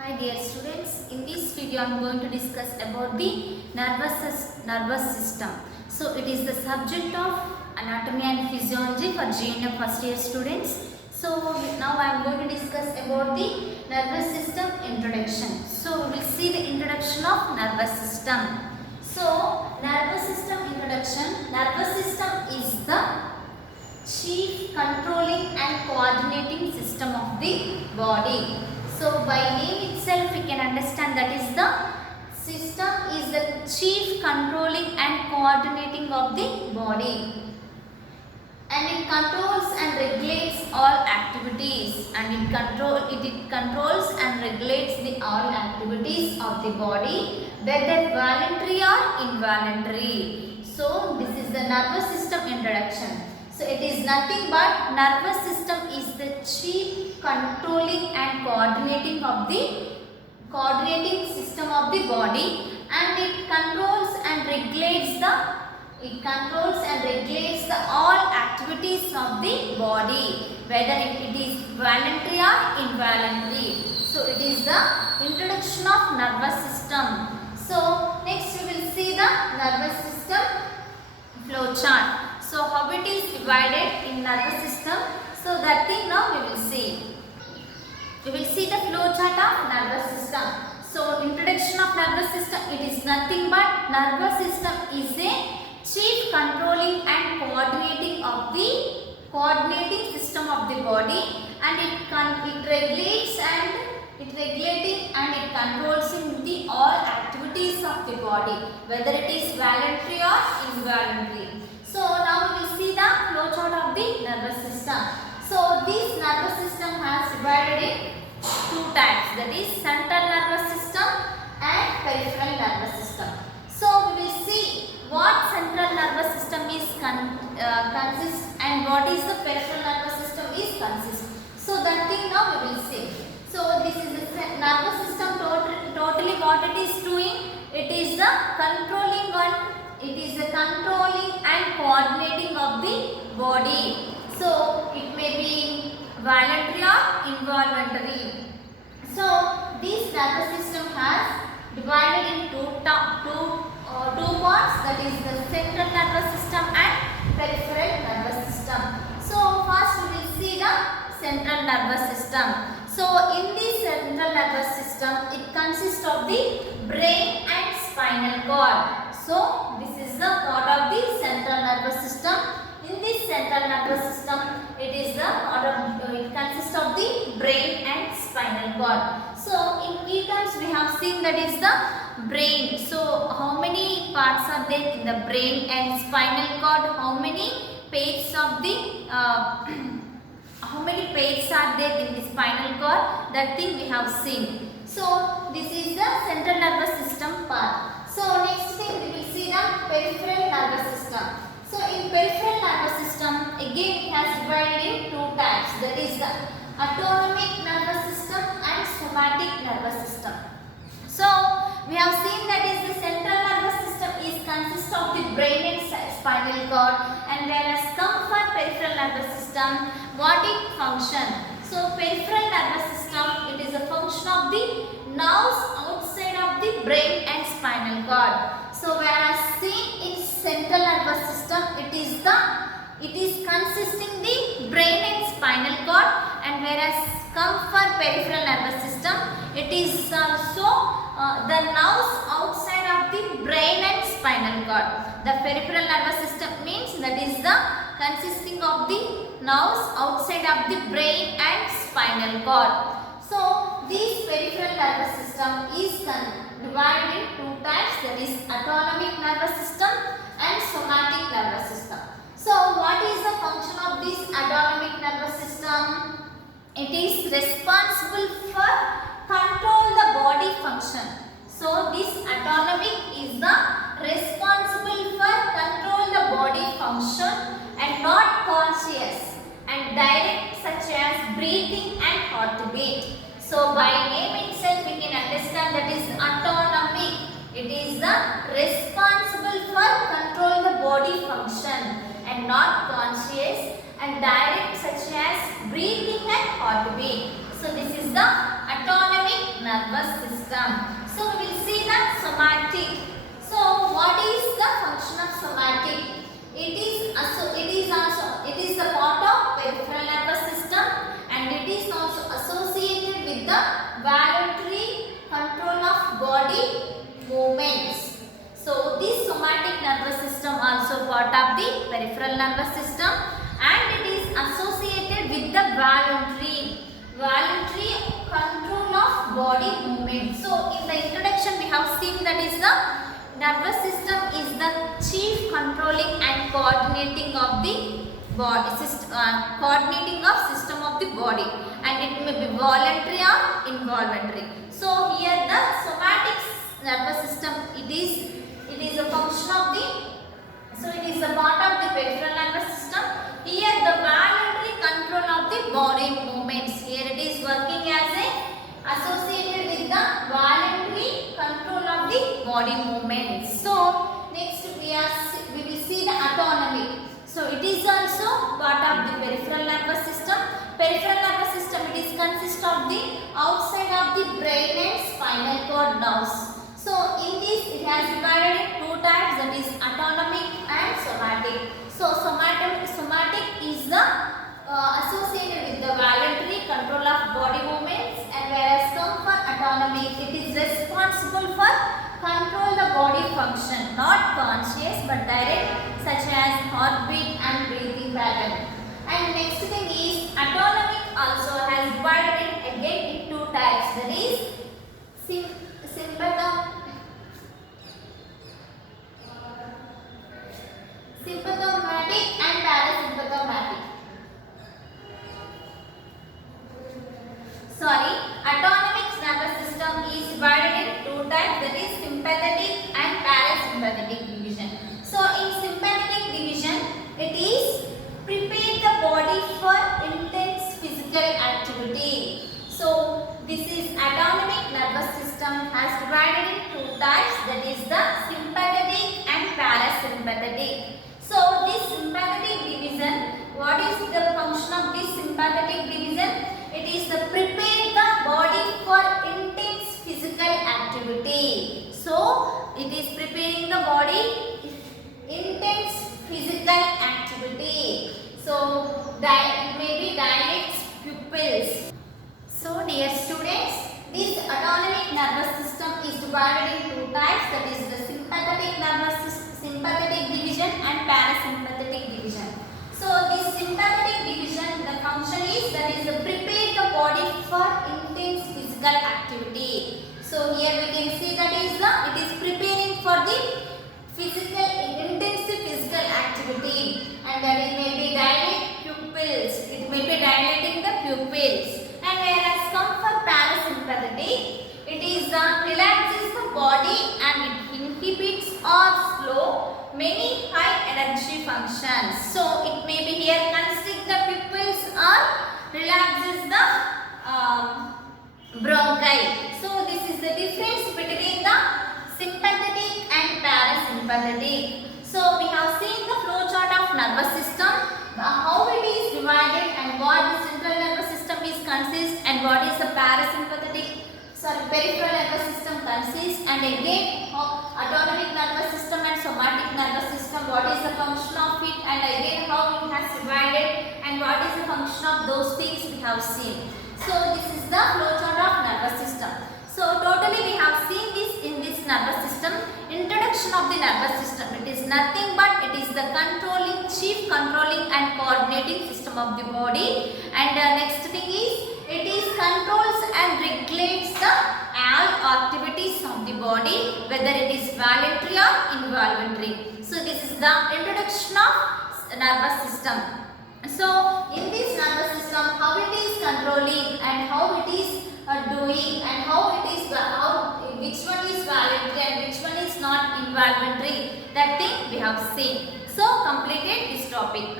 Hi dear students, in this video I am going to discuss about the nervous system. So it is the subject of anatomy and physiology for GNM first year students. So now I am going to discuss about the nervous system introduction. So we will see the introduction of nervous system. So nervous system introduction, nervous system is the chief controlling and coordinating system of the body. So by name itself we can understand that is the system is the chief controlling and coordinating of the body, and it controls and regulates all activities, and it controls and regulates the all activities of the body, whether voluntary or involuntary. So this is the nervous system introduction. So it is nothing but nervous system is the chief controlling and coordinating system of the body, and it controls and regulates the all activities of the body, whether it is voluntary or involuntary. So it is the introduction of nervous system. So next we will see the nervous system flow chart. So how it is divided in nervous system. So that thing now we will see. We will see the flow chart of nervous system. So introduction of nervous system, it is nothing but nervous system is a chief controlling and coordinating system of the body, and it regulates and it controls in the all activities of the body, whether it is voluntary or involuntary. So now we will see the flow chart of the nervous system. So this nervous system has divided in two types, that is central nervous system and peripheral nervous system. So we will see what central nervous system is consists and what is the peripheral nervous system is consist. So that thing now we will see. So this is the nervous system totally what it is doing. It is the controlling and coordinating of the body. So it may be voluntary or involuntary. So this nervous system has divided in two parts, that is the central nervous system and peripheral nervous system. So first we will see the central nervous system. So in this central nervous system, it consists of the brain and spinal cord. So this is the part of the central nervous system. In this central nervous system, it consists of the brain and spinal cord. So in key terms we have seen that is the brain. So how many parts are there in the brain and spinal cord? How many pairs of the how many pairs are there in the spinal cord? That thing we have seen. So this is the central nervous system part. So next thing we will see the peripheral nervous system. So in peripheral nervous system, again it has divided in two types, that is the autonomic nervous system and somatic nervous system. So we have seen that is the central nervous system is consists of the brain and spinal cord, and whereas come for peripheral nervous system, what it function. So peripheral nervous system, it is a function of the nerves outside of the brain and spinal cord. So whereas seen in central nervous system, it is consisting the brain and spinal cord, and whereas come for peripheral nervous system, it is also the nerves outside of the brain and spinal cord. The peripheral nervous system means that is the consisting of the nerves outside of the brain and spinal cord. So this peripheral nervous system is divided in two types, that is autonomic nervous system and somatic nervous system. So what is the function of this autonomic nervous system? It is responsible for control the body function. So this autonomic is the responsible for control the body function and not conscious and direct, such as breathing and heartbeat. So by name itself we can understand that is autonomic. It is the responsible for control the body function and not conscious and direct, such as breathing and heartbeat. So this is the autonomic nervous somatic. So what is the function of somatic? It is the part of peripheral nervous system, and it is also associated with the voluntary control of body movements. So this somatic nervous system also part of the peripheral nervous system, and it is associated with the voluntary control of body movement. So in the introduction we have seen that is the nervous system is the chief controlling and coordinating of the body system, system of the body, and it may be voluntary or involuntary. So here the somatic nervous system, it is a function of the, so it is a part of the peripheral nervous system. Here the voluntary control of the body movements, here it is working as a associated with the voluntary control of the body movements. So next we will see the autonomy. So it is also part of the peripheral nervous system. Peripheral nervous system, it is consist of the outside of the brain and spinal cord nerves. So in this it has divided in two types, that is autonomic and somatic. So somatic is the associated with the voluntary control of body movements, and whereas come for autonomic, it is responsible for control the body function, not conscious but direct, such as heartbeat and breathing pattern. And next thing is autonomic also has divided again in two types, that is sympathetic and parasympathetic. Autonomic nervous system is divided in two types, that is sympathetic and parasympathetic division. So in sympathetic division, it is prepare the body for intense physical activity. So this is autonomic nervous system has divided in two types, that is the sympathetic and parasympathetic. So this sympathetic division, what is the function of this sympathetic division? It is the prepare the body for intense physical activity. So it is preparing the body intense physical activity. So it may be dilates pupils. So dear students, this autonomic nervous system is divided in two types, that is the sympathetic division and parasympathetic division. So this sympathetic division, the function is that is the prepare the body for intense physical activity. So here we can see that is it is preparing for the intensive physical activity, and that it may be dilate pupils. It may be dilating the pupils. And whereas come for parasympathetic, it is relaxes the body and it inhibits or slow many high energy functions. So it may be here constrict the pupils or relaxes the bronchi. So this is the difference between the sympathetic and parasympathetic. So we have seen the flow chart of nervous system, how it is divided and what the central nervous system is consist, and what is the peripheral nervous system consists, and again autonomic nervous system and somatic nervous system, what is the function of it, and again how it has divided and what is the function of those things we have seen. So this is the flow chart of nervous system. So totally we have seen this in this nervous system. Introduction of the nervous system, it is nothing but it is the chief controlling and coordinating system of the body, and next thing is it is controls and regulates the all activities of the body, whether it is voluntary or involuntary. So this is the introduction of nervous system. So in this nervous system, how it is controlling and how it is doing, and how it is which one is voluntary and which one is not involuntary, that thing we have seen. So completed this topic.